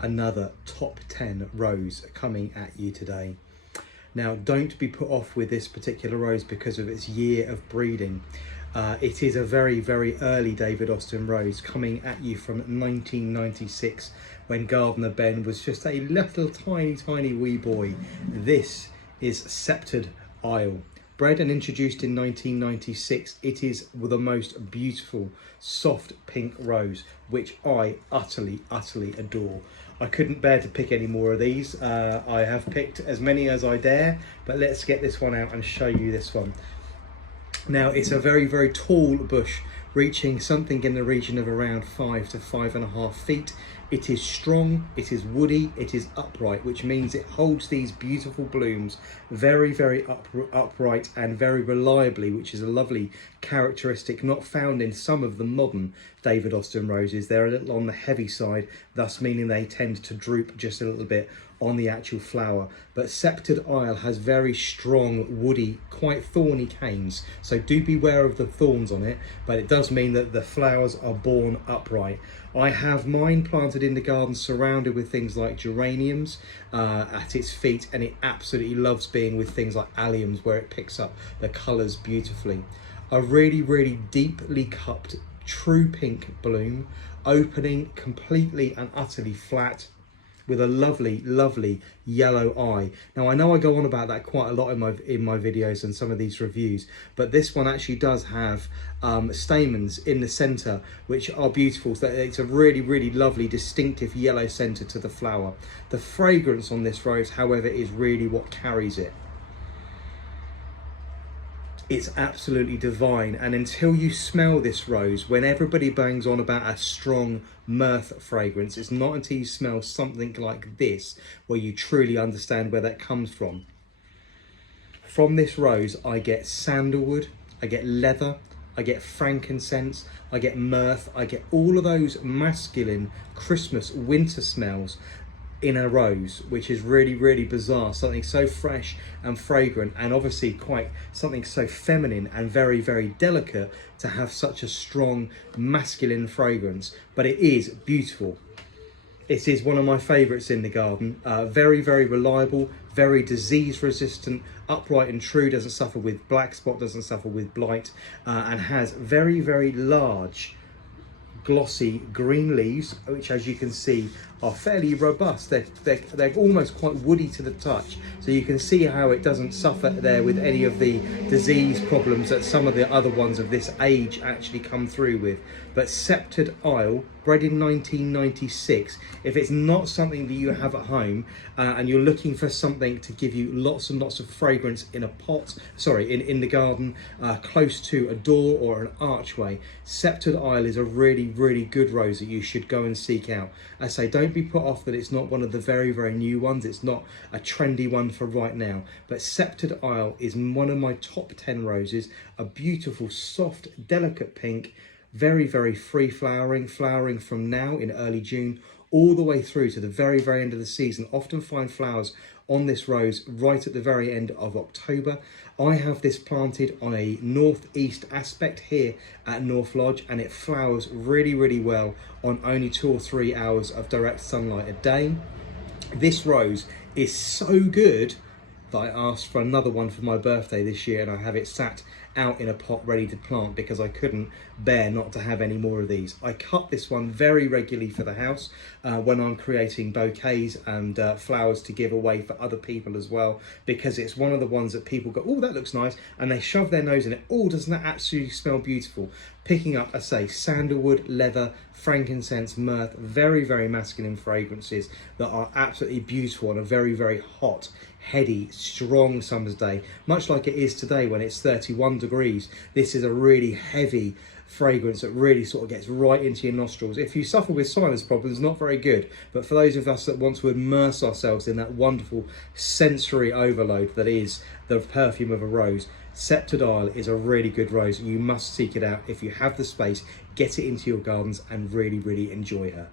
another top 10 rose coming at you today. Now, don't be put off with this particular rose because of its year of breeding. It is a very, very early David Austin rose coming at you from 1996, when Gardener Ben was just a little tiny wee boy. This is Sceptred Isle. Bred and introduced in 1996, it is the most beautiful soft pink rose, which I utterly adore. I couldn't bear to pick any more of these. I have picked as many as I dare, but let's get this one out and show you this one. Now, it's a very, very tall bush, reaching something in the region of around 5 to 5.5 feet. It is strong, it is woody, it is upright, which means it holds these beautiful blooms very, very upright and very reliably, which is a lovely characteristic not found in some of the modern David Austin roses. They're a little on the heavy side, thus meaning they tend to droop just a little bit on the actual flower. But Sceptred Isle has very strong, woody, quite thorny canes, so do beware of the thorns on it, but it does mean that the flowers are born upright. I have mine planted in the garden, surrounded with things like geraniums at its feet, and it absolutely loves being with things like alliums, where it picks up the colours beautifully. A really, really deeply cupped, true pink bloom, opening completely and utterly flat, with a lovely yellow eye. Now, I know I go on about that quite a lot in my videos and some of these reviews, but this one actually does have stamens in the center, which are beautiful. So it's a really lovely distinctive yellow center to the flower. The fragrance on this rose, however, is really what carries it. It's absolutely divine, and until you smell this rose, when everybody bangs on about a strong myrrh fragrance, it's not until you smell something like this where you truly understand where that comes from. From this rose, I get sandalwood, I get leather, I get frankincense, I get myrrh, I get all of those masculine Christmas winter smells in a rose, which is really bizarre. Something so fresh and fragrant, and obviously quite something so feminine and very delicate to have such a strong masculine fragrance, but it is beautiful. It is one of my favorites in the garden. Very reliable, very disease resistant, upright and true, doesn't suffer with black spot, doesn't suffer with blight, and has very large glossy green leaves, which, as you can see, are fairly robust. They're almost quite woody to the touch, so you can see how it doesn't suffer there with any of the disease problems that some of the other ones of this age actually come through with. But Sceptred Isle, bred in 1996, if it's not something that you have at home and you're looking for something to give you lots and lots of fragrance in a pot, in the garden, close to a door or an archway, Sceptred Isle is a really good rose that you should go and seek out. I say, don't be put off that it's not one of the very new ones. It's not a trendy one for right now, but Sceptred Isle is one of my top 10 roses. A beautiful, soft, delicate pink, very free flowering from now in early June all the way through to the very end of the season. Often find flowers on this rose right at the very end of October. I have this planted on a northeast aspect here at North Lodge, and it flowers really well on only 2 or 3 hours of direct sunlight a day. This rose is so good that I asked for another one for my birthday this year, and I have it sat out in a pot ready to plant because I couldn't bear not to have any more of these. I cut this one very regularly for the house when I'm creating bouquets and flowers to give away for other people as well, because it's one of the ones that people go, oh, that looks nice, and they shove their nose in it. Oh, doesn't that absolutely smell beautiful? Picking up, I say, sandalwood, leather, frankincense, myrrh, very masculine fragrances that are absolutely beautiful on a very hot, heady, strong summer's day, much like it is today when it's 31 degrees. This is a really heavy fragrance that really sort of gets right into your nostrils. If you suffer with sinus problems, not very good, but for those of us that want to immerse ourselves in that wonderful sensory overload that is the perfume of a rose, Sceptred Isle is a really good rose. You must seek it out. If you have the space, get it into your gardens and really enjoy her.